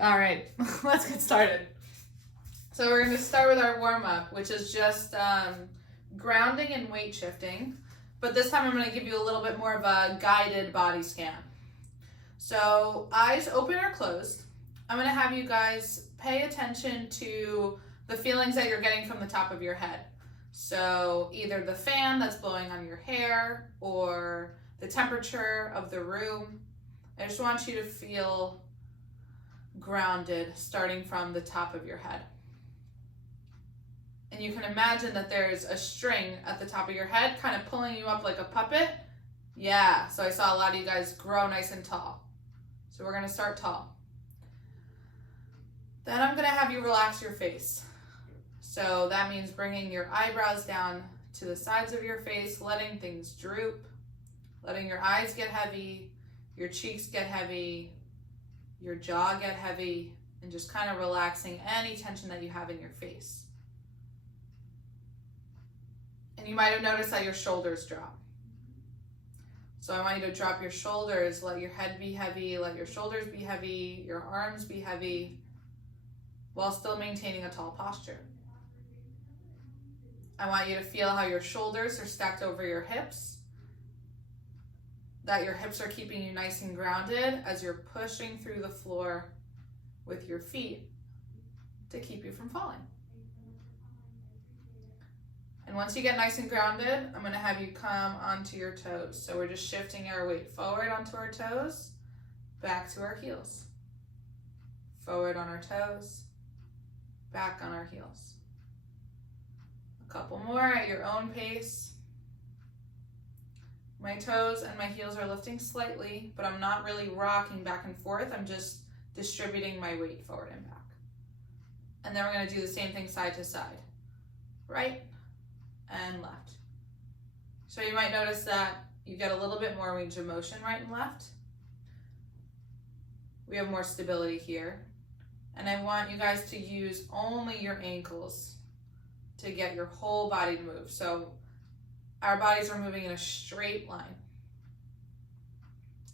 All right, let's get started. So we're going to start with our warm-up, which is just grounding and weight shifting. But this time I'm going to give you a little bit more of a guided body scan. So eyes open or closed. I'm going to have you guys pay attention to the feelings that you're getting from the top of your head. So either the fan that's blowing on your hair or the temperature of the room. I just want you to feel grounded starting from the top of your head. And you can imagine that there's a string at the top of your head kind of pulling you up like a puppet. Yeah, so I saw a lot of you guys grow nice and tall. So we're gonna start tall. Then I'm gonna have you relax your face. So that means bringing your eyebrows down to the sides of your face, letting things droop, letting your eyes get heavy, your cheeks get heavy, your jaw get heavy, and just kind of relaxing any tension that you have in your face. And you might have noticed that your shoulders drop. So I want you to drop your shoulders, let your head be heavy, let your shoulders be heavy, your arms be heavy, while still maintaining a tall posture. I want you to feel how your shoulders are stacked over your hips, that your hips are keeping you nice and grounded as you're pushing through the floor with your feet to keep you from falling. And once you get nice and grounded, I'm going to have you come onto your toes. So we're just shifting our weight forward onto our toes, back to our heels. Forward on our toes, back on our heels. A couple more at your own pace. My toes and my heels are lifting slightly, but I'm not really rocking back and forth. I'm just distributing my weight forward and back. And then we're going to do the same thing side to side. Right and left. So you might notice that you get a little bit more range of motion right and left. We have more stability here. And I want you guys to use only your ankles to get your whole body to move. So our bodies are moving in a straight line.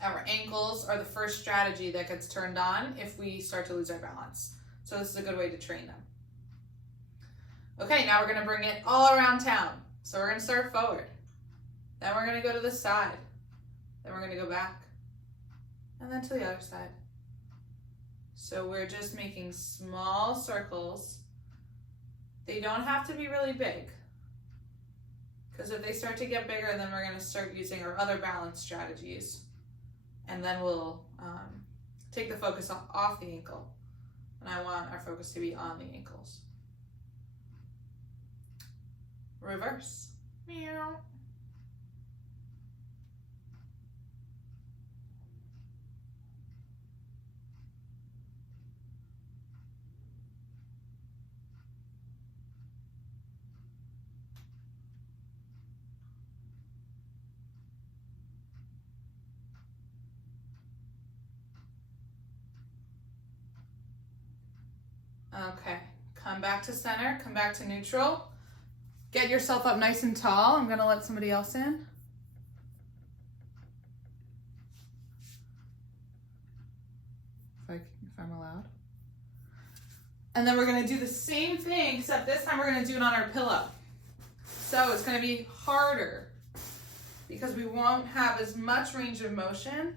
Our ankles are the first strategy that gets turned on if we start to lose our balance. So this is a good way to train them. Okay, now we're going to bring it all around town. So we're going to start forward. Then we're going to go to the side. Then we're going to go back. And then to the other side. So we're just making small circles. They don't have to be really big. Because if they start to get bigger, then we're going to start using our other balance strategies. And then we'll take the focus off the ankle. And I want our focus to be on the ankles. Reverse. Meow. Okay, come back to center, come back to neutral. Get yourself up nice and tall. I'm gonna let somebody else in. If I'm allowed. And then we're gonna do the same thing, except this time we're gonna do it on our pillow. So it's gonna be harder because we won't have as much range of motion.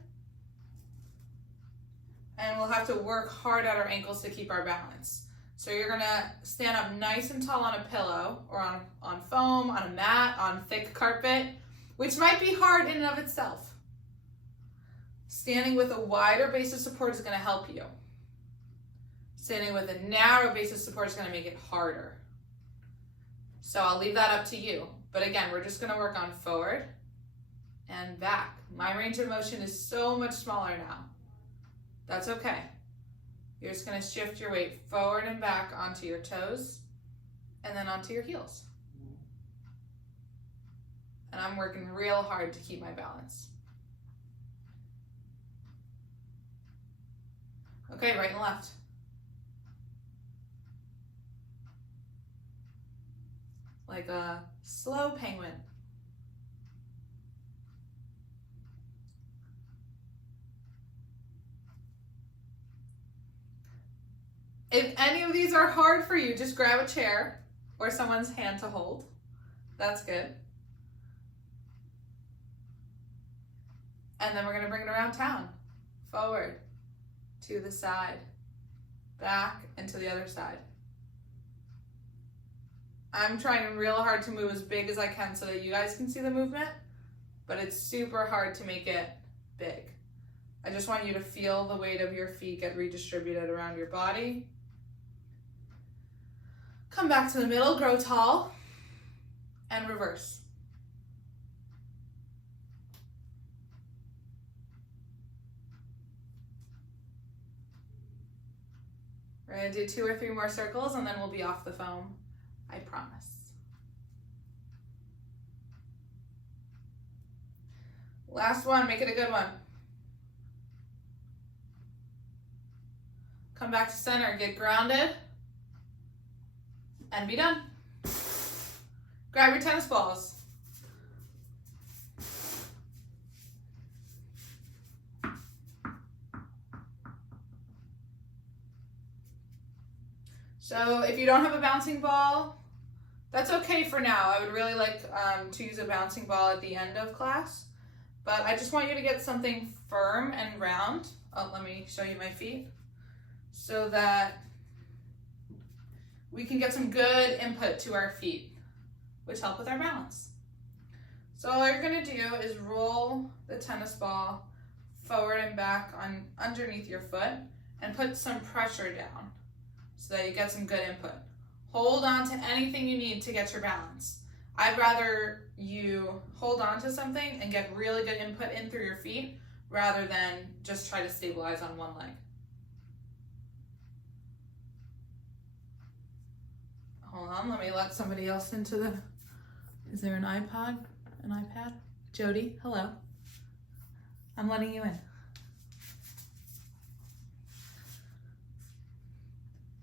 And we'll have to work hard at our ankles to keep our balance. So you're gonna stand up nice and tall on a pillow or on foam, on a mat, on thick carpet, which might be hard in and of itself. Standing with a wider base of support is gonna help you. Standing with a narrow base of support is gonna make it harder. So I'll leave that up to you. But again, we're just gonna work on forward and back. My range of motion is so much smaller now. That's okay. You're just going to shift your weight forward and back onto your toes and then onto your heels. And I'm working real hard to keep my balance. Okay, right and left. Like a slow penguin. If any of these are hard for you, just grab a chair or someone's hand to hold. That's good. And then we're going to bring it around town. Forward, to the side, back, and to the other side. I'm trying real hard to move as big as I can so that you guys can see the movement, but it's super hard to make it big. I just want you to feel the weight of your feet get redistributed around your body. Come back to the middle, grow tall, and reverse. We're going to do 2 or 3 more circles and then we'll be off the foam. I promise. Last one, make it a good one. Come back to center, get grounded, and be done. Grab your tennis balls. So if you don't have a bouncing ball, that's okay for now. I would really like to use a bouncing ball at the end of class, but I just want you to get something firm and round. Oh, let me show you my feet so that we can get some good input to our feet, which help with our balance. So all you're gonna do is roll the tennis ball forward and back on underneath your foot and put some pressure down so that you get some good input. Hold on to anything you need to get your balance. I'd rather you hold on to something and get really good input in through your feet rather than just try to stabilize on one leg. Hold on, let me let somebody else into the, is there an iPod? An iPad? Jody, hello. I'm letting you in.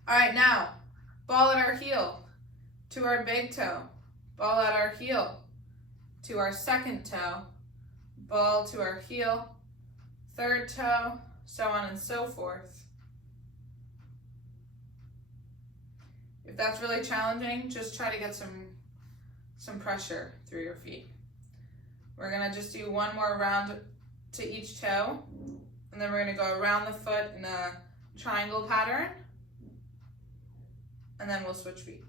All right, now, ball at our heel to our big toe. Ball at our heel to our second toe. Ball to our heel, third toe, so on and so forth. If that's really challenging, just try to get some pressure through your feet. We're gonna just do one more round to each toe, and then we're gonna go around the foot in a triangle pattern, and then we'll switch feet.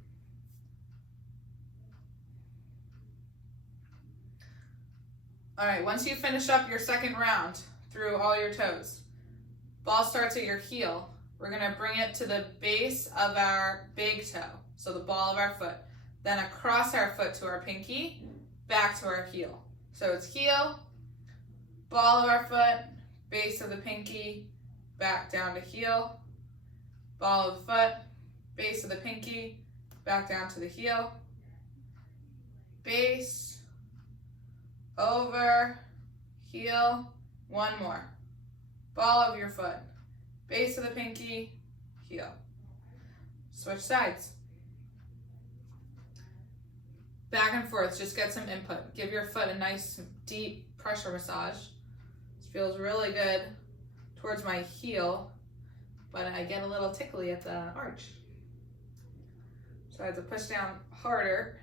All right, once you finish up your second round through all your toes, ball starts at your heel. We're gonna bring it to the base of our big toe, so the ball of our foot. Then across our foot to our pinky, back to our heel. So it's heel, ball of our foot, base of the pinky, back down to heel, ball of the foot, base of the pinky, back down to the heel, base, over, heel, one more. Ball of your foot, base of the pinky, heel. Switch sides. Back and forth, just get some input. Give your foot a nice deep pressure massage. This feels really good towards my heel, but I get a little tickly at the arch. So I have to push down harder,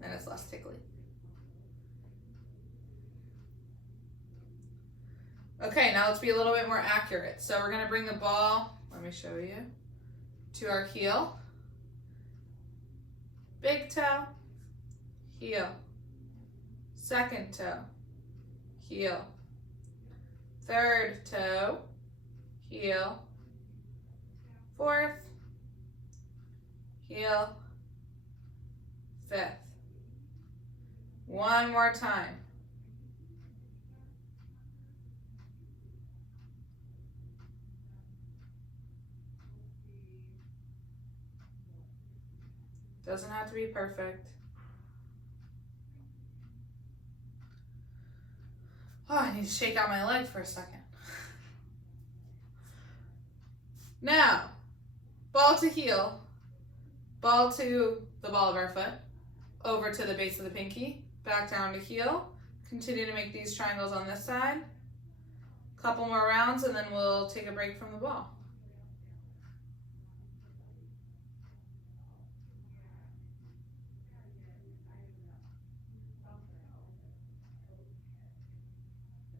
then it's less tickly. Okay, now let's be a little bit more accurate. So we're gonna bring the ball, let me show you, to our heel. Big toe, heel. Second toe, heel. Third toe, heel. Fourth, heel. Fifth. One more time. Doesn't have to be perfect. Oh, I need to shake out my leg for a second. Now, ball to heel, ball to the ball of our foot, over to the base of the pinky, back down to heel. Continue to make these triangles on this side. Couple more rounds and then we'll take a break from the ball.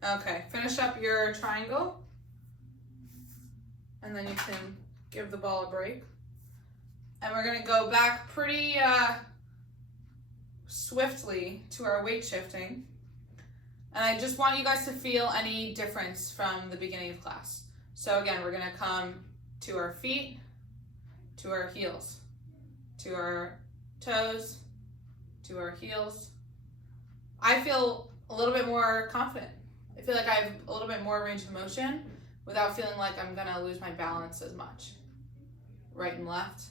Okay, finish up your triangle. And then you can give the ball a break. And we're gonna go back pretty swiftly to our weight shifting. And I just want you guys to feel any difference from the beginning of class. So again, we're gonna come to our feet, to our heels, to our toes, to our heels. I feel a little bit more confident. I feel like I have a little bit more range of motion without feeling like I'm gonna lose my balance as much. Right and left.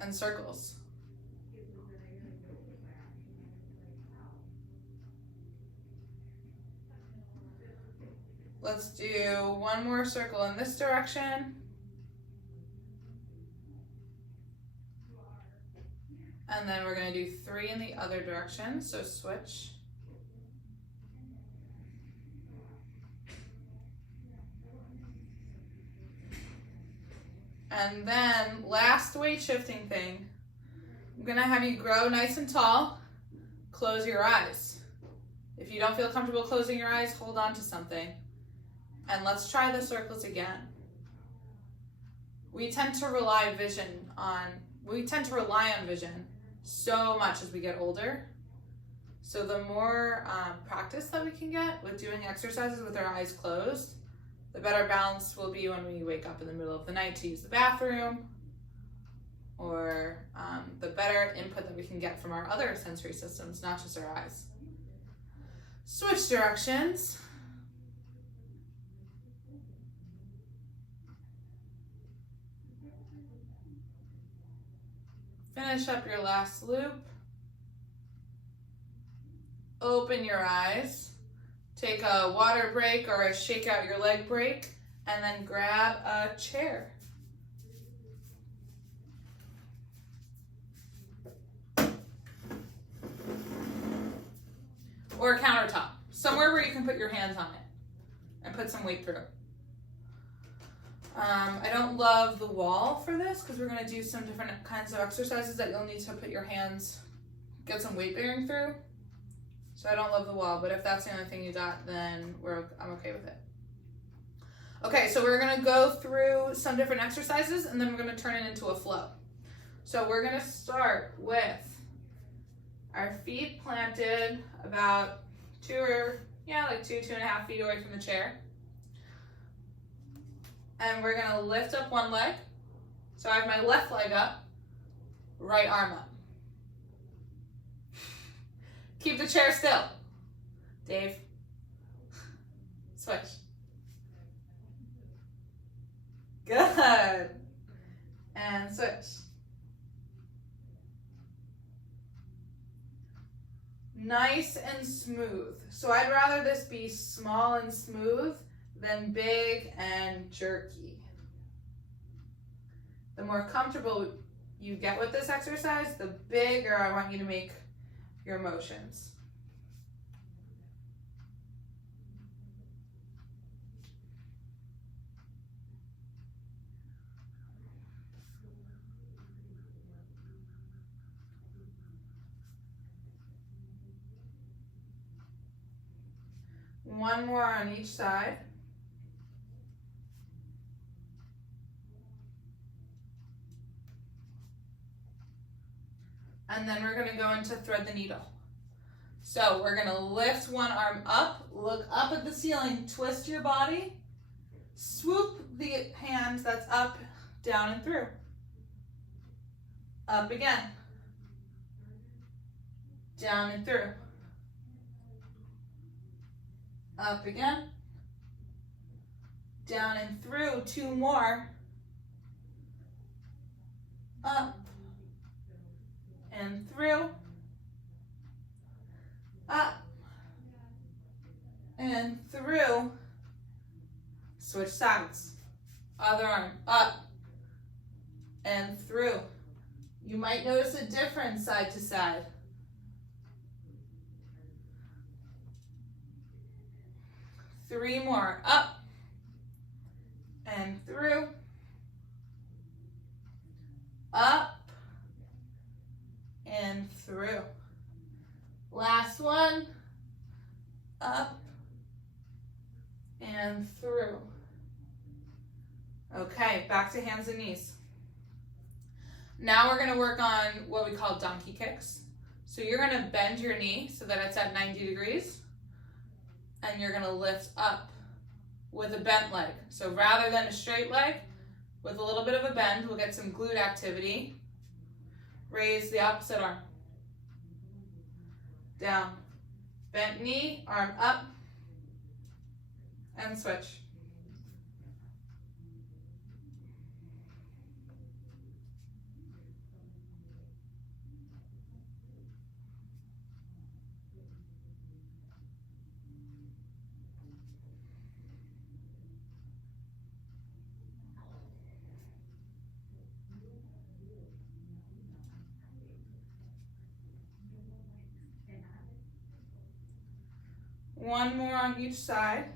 And circles. Let's do one more circle in this direction. And then we're going to do 3 in the other direction, so switch. And then last weight shifting thing, I'm going to have you grow nice and tall, close your eyes. If you don't feel comfortable closing your eyes, hold on to something. And let's try the circles again. We tend to rely on vision so much as we get older. So the more practice that we can get with doing exercises with our eyes closed, the better balance will be when we wake up in the middle of the night to use the bathroom, or the better input that we can get from our other sensory systems, not just our eyes. Switch directions. Finish up your last loop. Open your eyes. Take a water break or a shake out your leg break, and then grab a chair. Or a countertop. Somewhere where you can put your hands on it and put some weight through. I don't love the wall for this because we're going to do some different kinds of exercises that you'll need to put your hands, get some weight bearing through. So I don't love the wall, but if that's the only thing you got, then I'm okay with it. Okay, so we're going to go through some different exercises and then we're going to turn it into a flow. So we're going to start with our feet planted about 2.5 feet away from the chair. And we're gonna lift up one leg. So I have my left leg up, right arm up. Keep the chair still. Dave. Switch. Good. And switch. Nice and smooth. So I'd rather this be small and smooth than big and jerky. The more comfortable you get with this exercise, the bigger I want you to make your motions. One more on each side. And then we're going to go into thread the needle. So we're going to lift one arm up, look up at the ceiling, twist your body, swoop the hand that's up, down and through. Up again. Down and through. Up again. Down and through. 2 more. Up. And through, up, and through, switch sides, other arm, up, and through. You might notice a difference side to side. Three more, up, and through, up, and and through. Last one, up and through. Okay, back to hands and knees. Now we're gonna work on what we call donkey kicks. So you're gonna bend your knee so that it's at 90 degrees, and you're gonna lift up with a bent leg. So rather than a straight leg, with a little bit of a bend, we'll get some glute activity. Raise the opposite arm. Down. Bent knee, arm up, and switch. One more on each side.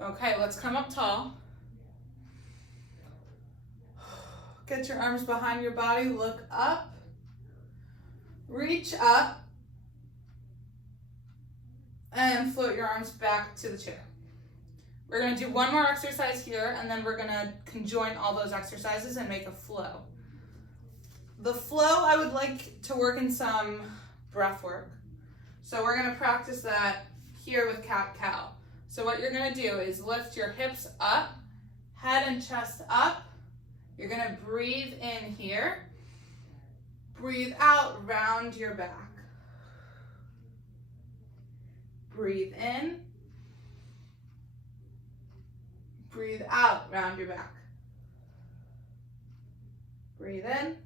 Okay, let's come up tall. Get your arms behind your body, look up, reach up, and float your arms back to the chair. We're gonna do one more exercise here, and then we're gonna conjoin all those exercises and make a flow. The flow, I would like to work in some breath work. So we're gonna practice that here with cat-cow. So what you're gonna do is lift your hips up, head and chest up. You're gonna breathe in here. Breathe out, round your back. Breathe in. Breathe out, round your back. Breathe in.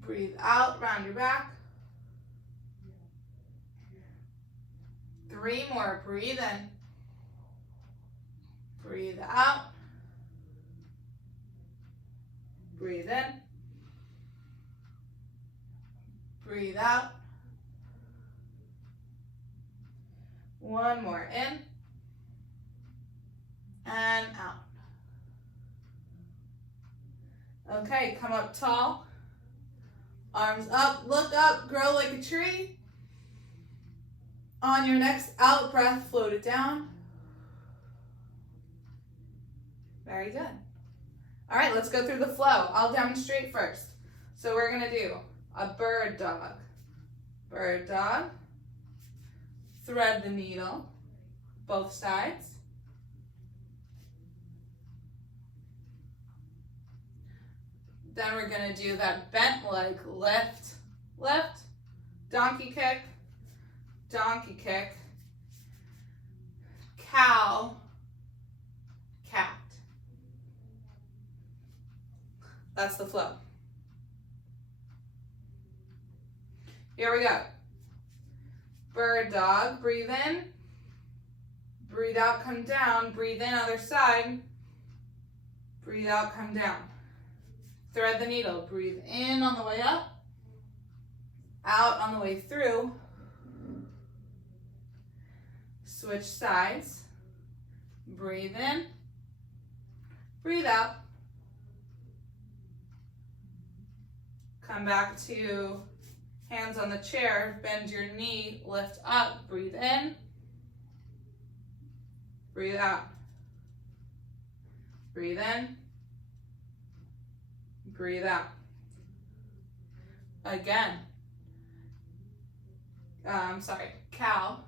Breathe out, round your back. 3 more, breathe in. Breathe out. Breathe in. Breathe out. 1 more, in and out. Okay, come up tall. Arms up, look up, grow like a tree. On your next out breath, float it down. Very good. All right, let's go through the flow. I'll demonstrate first. So we're gonna do a bird dog. Bird dog. Thread the needle, both sides. Then we're gonna do that bent leg, lift, lift, donkey kick, cow, cat. That's the flow. Here we go. Bird dog, breathe in, breathe out, come down, breathe in, other side, breathe out, come down. Thread the needle, breathe in on the way up, out on the way through, switch sides, breathe in, breathe out, come back to hands on the chair, bend your knee, lift up, breathe in, breathe out, breathe in, breathe out. Again, cow,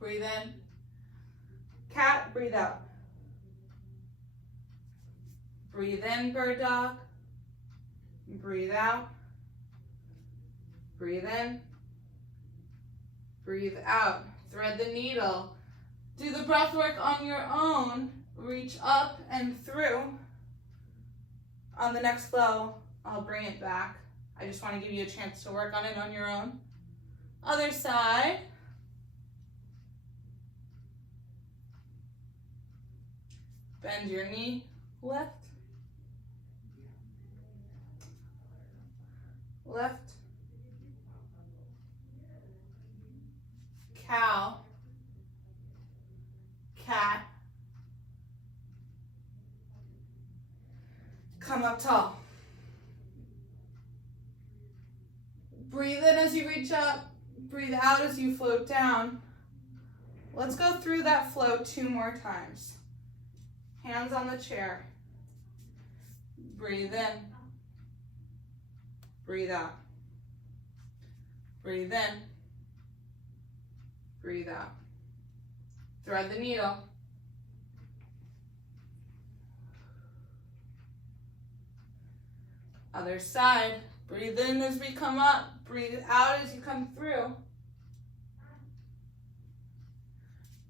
breathe in, cat, breathe out, breathe in, bird dog, breathe out, breathe in, breathe out, thread the needle. Do the breath work on your own, reach up and through. On the next flow, I'll bring it back. I just want to give you a chance to work on it on your own. Other side. Bend your knee, lift, lift, cow, cat, come up tall. Breathe in as you reach up, breathe out as you float down. Let's go through that flow 2 more times. Hands on the chair. Breathe in. Breathe out. Breathe in. Breathe out. Thread the needle. Other side. Breathe in as we come up. Breathe out as you come through.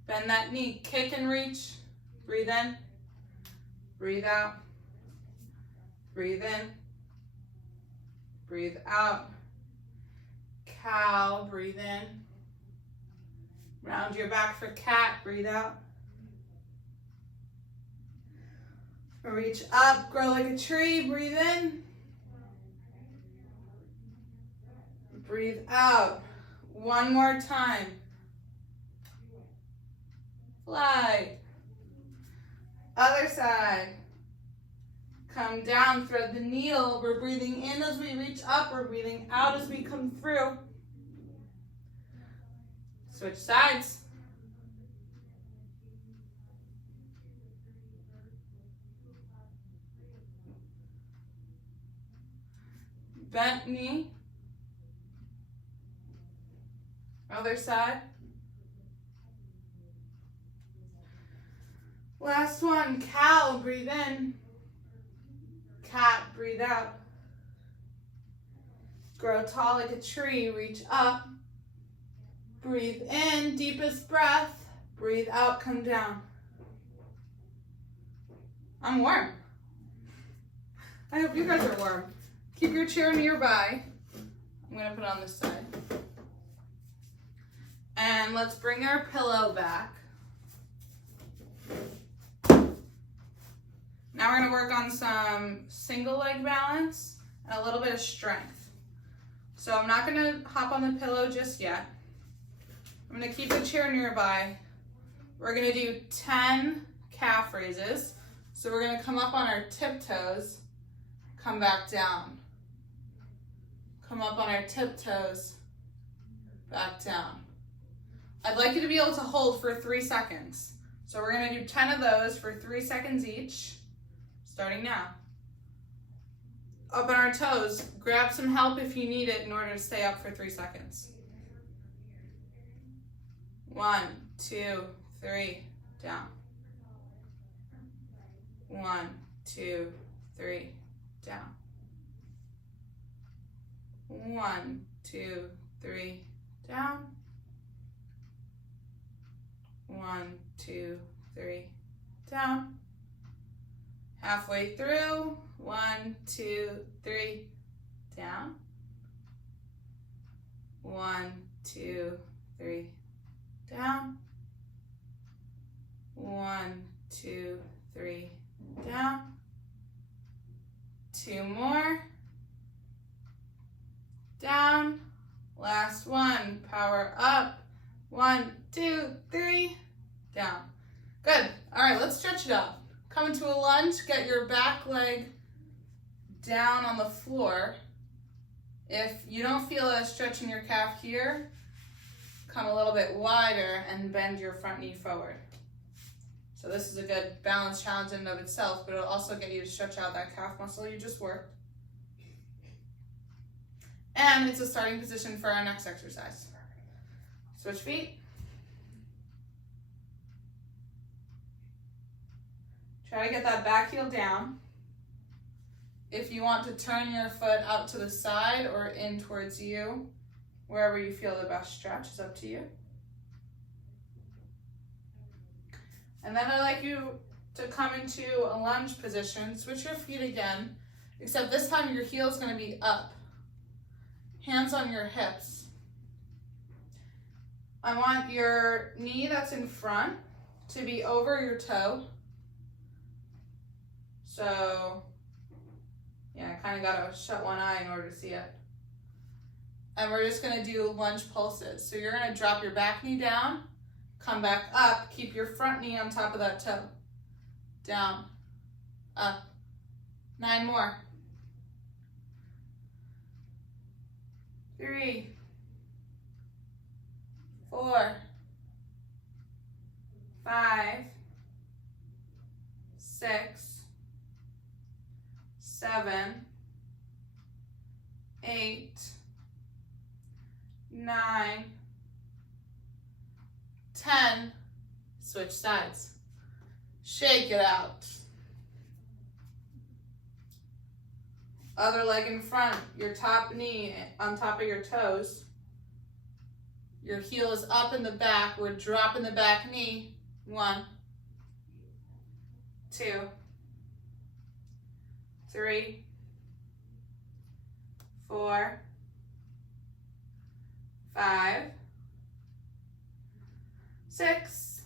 Bend that knee. Kick and reach. Breathe in. Breathe out. Breathe in. Breathe out. Cow. Breathe in. Round your back for cat. Breathe out. Reach up. Grow like a tree. Breathe in. Breathe out. 1 more time. Fly. Other side. Come down, thread the needle. We're breathing in as we reach up. We're breathing out as we come through. Switch sides. Bent knee. Other side. Last one, cow, breathe in. Cat, breathe out. Grow tall like a tree, reach up. Breathe in, deepest breath. Breathe out, come down. I'm warm. I hope you guys are warm. Keep your chair nearby. I'm gonna put it on this side. And let's bring our pillow back. Now we're gonna work on some single leg balance and a little bit of strength. So I'm not gonna hop on the pillow just yet. I'm gonna keep the chair nearby. We're gonna do 10 calf raises. So we're gonna come up on our tiptoes, come back down. Come up on our tiptoes, back down. I'd like you to be able to hold for 3 seconds. So we're gonna do 10 of those for 3 seconds each, starting now. Up on our toes, grab some help if you need it in order to stay up for 3 seconds. 1, 2, 3, down. 1, 2, 3, down. 1, 2, 3, down. 1, 2, 3, down. Halfway through. 1, 2, 3, down. 1, 2, 3, down. 1, 2, 3, down. 2 more. Down. Last one. Power up. 1, 2, 3, down. Good. All right, let's stretch it out. Come into a lunge. Get your back leg down on the floor. If you don't feel a stretch in your calf here, come a little bit wider and bend your front knee forward. So this is a good balance challenge in and of itself, but it'll also get you to stretch out that calf muscle you just worked. And it's a starting position for our next exercise. Switch feet. Try to get that back heel down. If you want to turn your foot out to the side or in towards you, wherever you feel the best stretch is up to you. And then I'd like you to come into a lunge position. Switch your feet again, except this time your heel is going to be up. Hands on your hips. I want your knee that's in front to be over your toe. So, yeah, I kind of got to shut one eye in order to see it. And we're just gonna do lunge pulses. So you're gonna drop your back knee down, come back up, keep your front knee on top of that toe. Down, up. 9 more. 3, 4, 5, 6, 7, 8, 9, 10. Switch sides. Shake it out. Other leg in front, your top knee on top of your toes. Your heel is up in the back. We're dropping the back knee. 1, 2, 3, 4, 5, 6,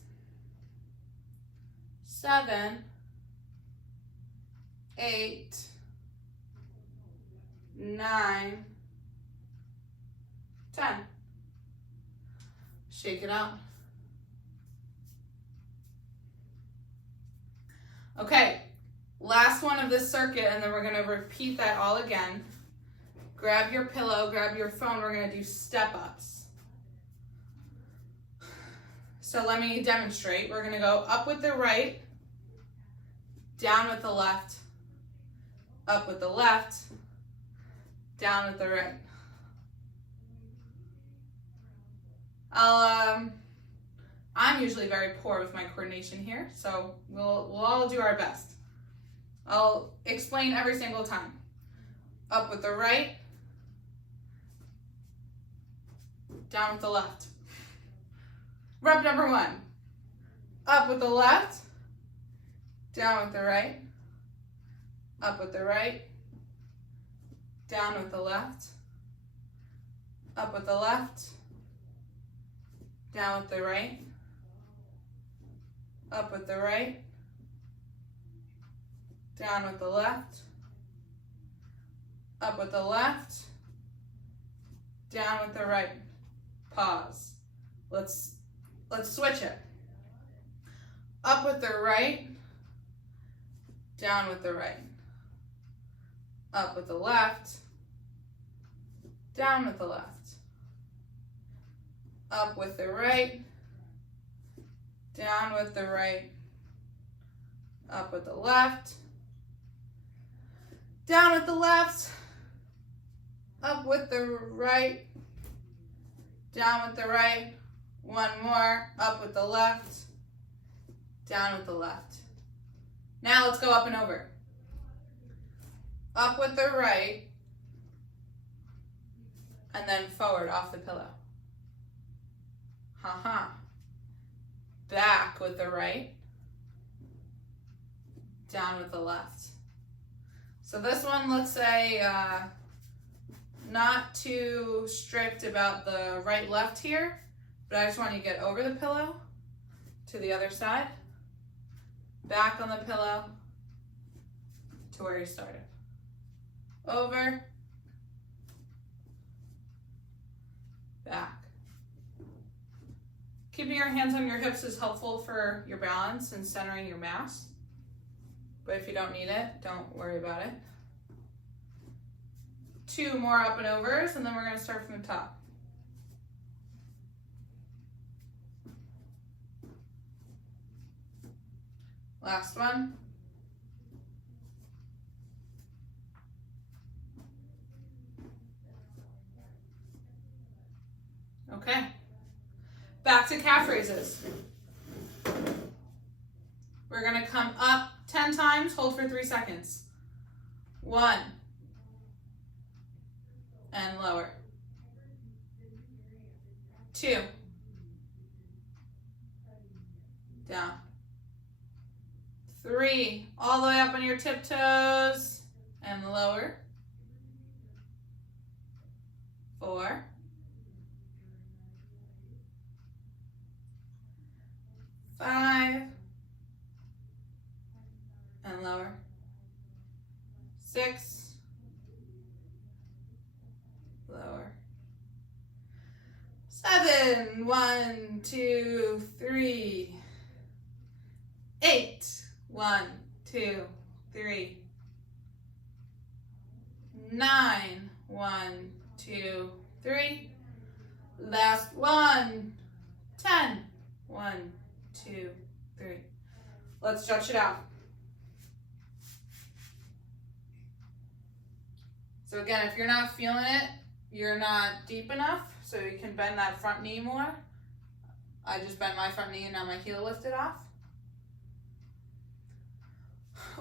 7, 8, 9, 10. Shake it out. Okay, last one of this circuit, and then we're gonna repeat that all again. Grab your pillow, grab your phone, we're gonna do step-ups. So let me demonstrate. We're gonna go up with the right, down with the left, up with the left, down with the right. I'm usually very poor with my coordination here, so we'll all do our best. I'll explain every single time. Up with the right, down with the left. Rep number 1. Up with the left, down with the right, up with the right, down with the left, up with the left, down with the right, up with the right, down with the left, up with the left, down with the right. Pause. Let's switch it. Up with the right, down with the right. Up with the left, down with the left. Up with the right, down with the right. Up with the left, down with the left. Up with the right, down with the right. 1 more. Up with the left, down with the left. Now let's go up and over. Up with the right, and then forward off the pillow. Back with the right, down with the left. So this one, let's say, not too strict about the right-left here, but I just want you to get over the pillow to the other side, back on the pillow to where you started. Over, back. Keeping your hands on your hips is helpful for your balance and centering your mass. But if you don't need it, don't worry about it. 2 more up and overs, and then we're going to start from the top. Last one. Okay. Back to calf raises. We're going to come up 10 times, hold for 3 seconds. 1. And lower. 2. Down. 3. All the way up on your tiptoes and lower. 4. 5. And lower. 6. Lower. 7, 1, 2, 3. 8, 1, 2, 3. 9, 1, 2, 3. Last one. 10, 1, 2, 3. Let's stretch it out. So again, if you're not feeling it, you're not deep enough, so you can bend that front knee more. I just bent my front knee and now my heel lifted off.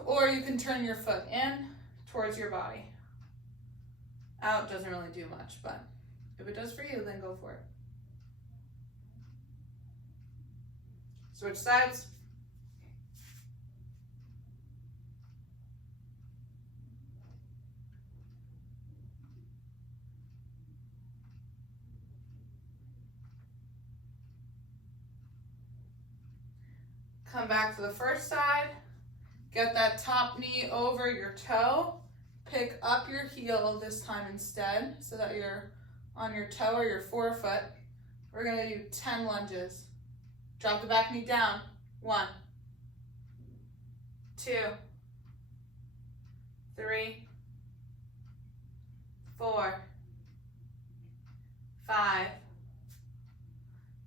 Or you can turn your foot in towards your body. Out doesn't really do much, but if it does for you, then go for it. Switch sides. Come back to the first side. Get that top knee over your toe. Pick up your heel this time instead so that you're on your toe or your forefoot. We're going to do 10 lunges. Drop the back knee down. 1, 2, 3, 4, 5,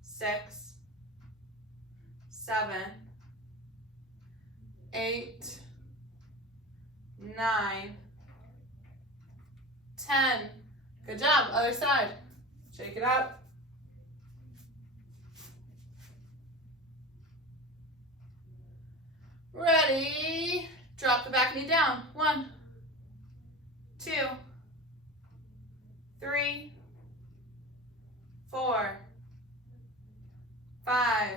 6, 7, 8, 9, 10. Good job. Other side. Shake it out. Ready. Drop the back knee down. 1, 2, 3, 4, 5,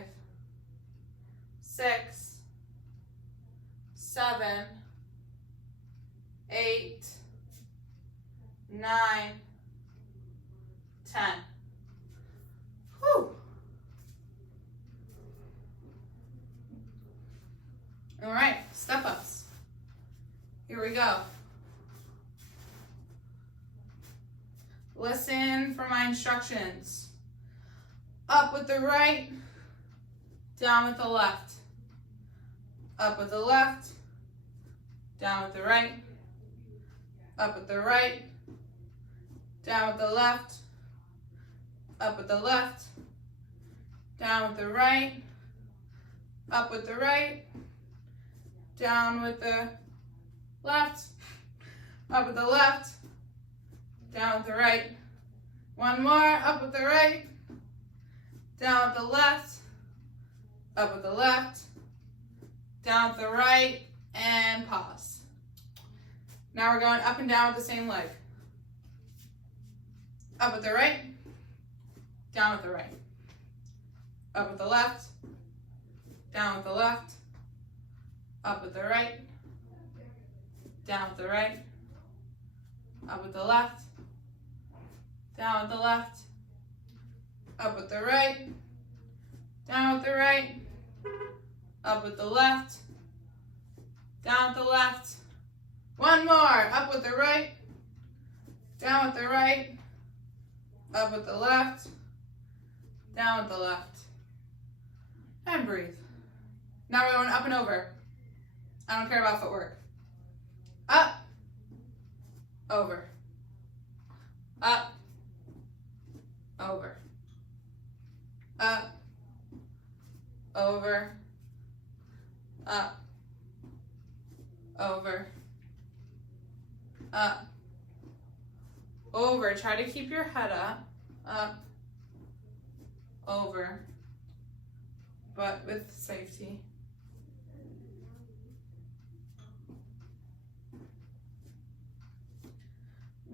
6, 7, 8, 9, 10. Whew. All right, step ups. Here we go. Listen for my instructions. Up with the right, down with the left. Up with the left, down with the right. Up with the right, down with the left. Up with the left, down with the right. Up with the right, down with the left. Up with the left, down with the right. One more, up with the right, down with the left, up with the left, down with the right, and pause. Now we're going up and down with the same leg. Up with the right, down with the right. Up with the left, down with the left. Up with the right, down with the right. Up with the left, down with the left. Up with the right, down with the right. Up with the left, down with the left. One more, up with the right, down with the right. Up with the left, down with the left. And breathe. Now we're going up and over. I don't care about footwork. Up, over, up, over, up, over, up, over, up, over. Try to keep your head up, over, but with safety.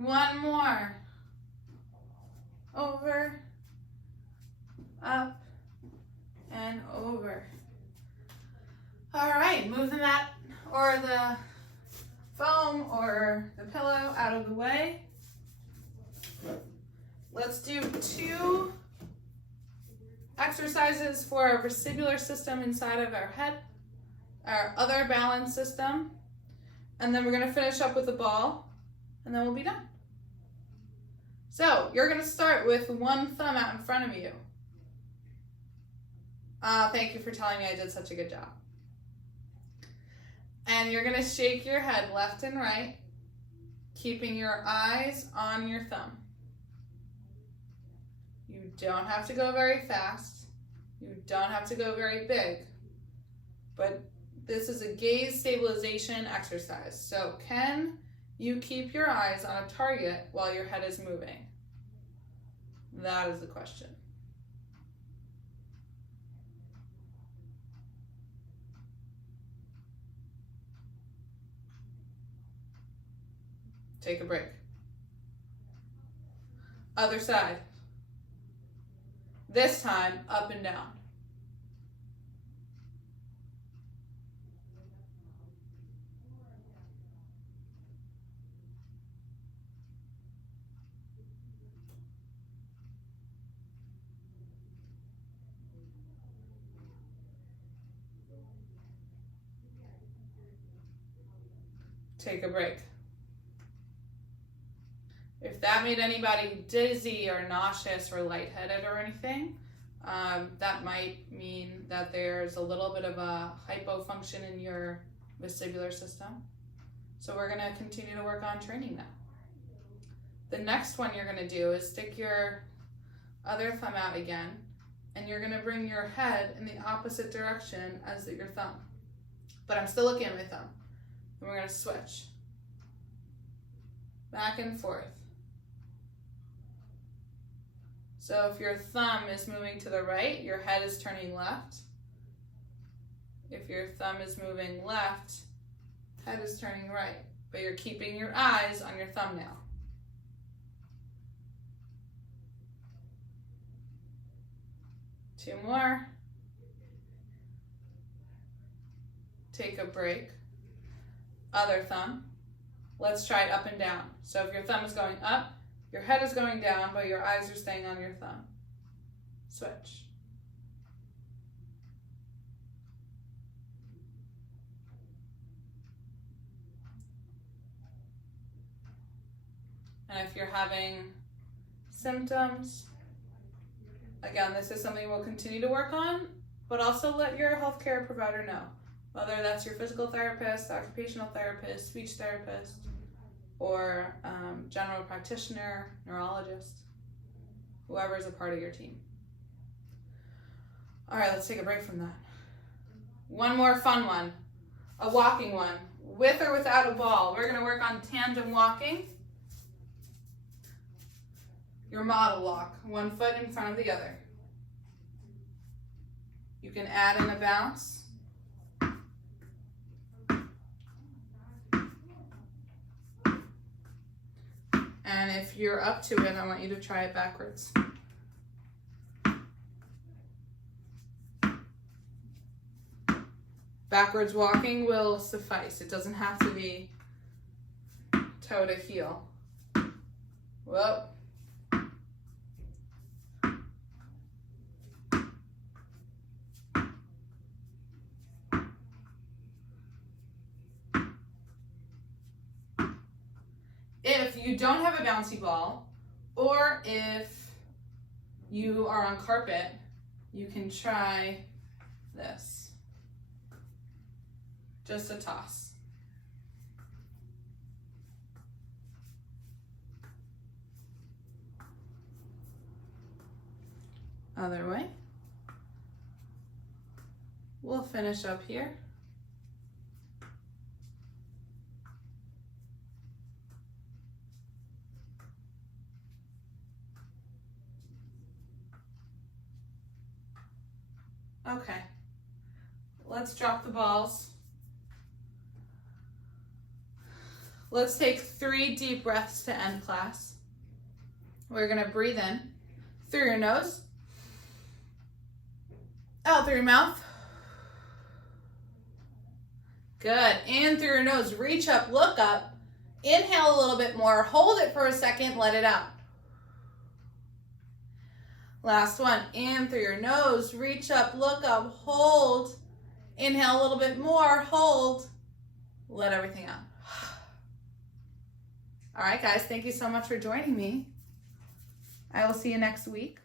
One more. Over, up, and over. All right, move the mat or the foam or the pillow out of the way. Let's do 2 exercises for our vestibular system inside of our head, our other balance system, and then we're going to finish up with a ball, and then we'll be done. So you're going to start with one thumb out in front of you. Thank you for telling me I did such a good job. And you're going to shake your head left and right, keeping your eyes on your thumb. You don't have to go very fast. You don't have to go very big. But this is a gaze stabilization exercise. So can you keep your eyes on a target while your head is moving? That is the question. Take a break. Other side. This time, up and down. Take a break. If that made anybody dizzy or nauseous or lightheaded or anything, that might mean that there's a little bit of a hypofunction in your vestibular system. So we're going to continue to work on training that. The next one you're going to do is stick your other thumb out again, and you're going to bring your head in the opposite direction as your thumb. But I'm still looking at my thumb. And we're going to switch. Back and forth. So if your thumb is moving to the right, your head is turning left. If your thumb is moving left, head is turning right. But you're keeping your eyes on your thumbnail. Two more. Take a break. Other thumb. Let's try it up and down. So if your thumb is going up, your head is going down, but your eyes are staying on your thumb. Switch. And if you're having symptoms, again, this is something we'll continue to work on, but also let your healthcare provider know. Whether that's your physical therapist, occupational therapist, speech therapist, or general practitioner, neurologist, whoever is a part of your team. All right, let's take a break from that. One more fun one, a walking one, with or without a ball. We're gonna work on tandem walking. Your model walk, one foot in front of the other. You can add in a bounce. And if you're up to it, I want you to try it backwards. Backwards walking will suffice. It doesn't have to be toe to heel. Whoa. If you don't have a bouncy ball, or if you are on carpet, you can try this. Just a toss. Other way. We'll finish up here. Okay, let's drop the balls. Let's take 3 deep breaths to end class. We're gonna breathe in through your nose, out through your mouth. Good, in through your nose, reach up, look up, inhale a little bit more, hold it for a second, let it out. Last one, in through your nose, reach up, look up, hold, inhale a little bit more, hold, let everything out. All right, guys, thank you so much for joining me. I will see you next week.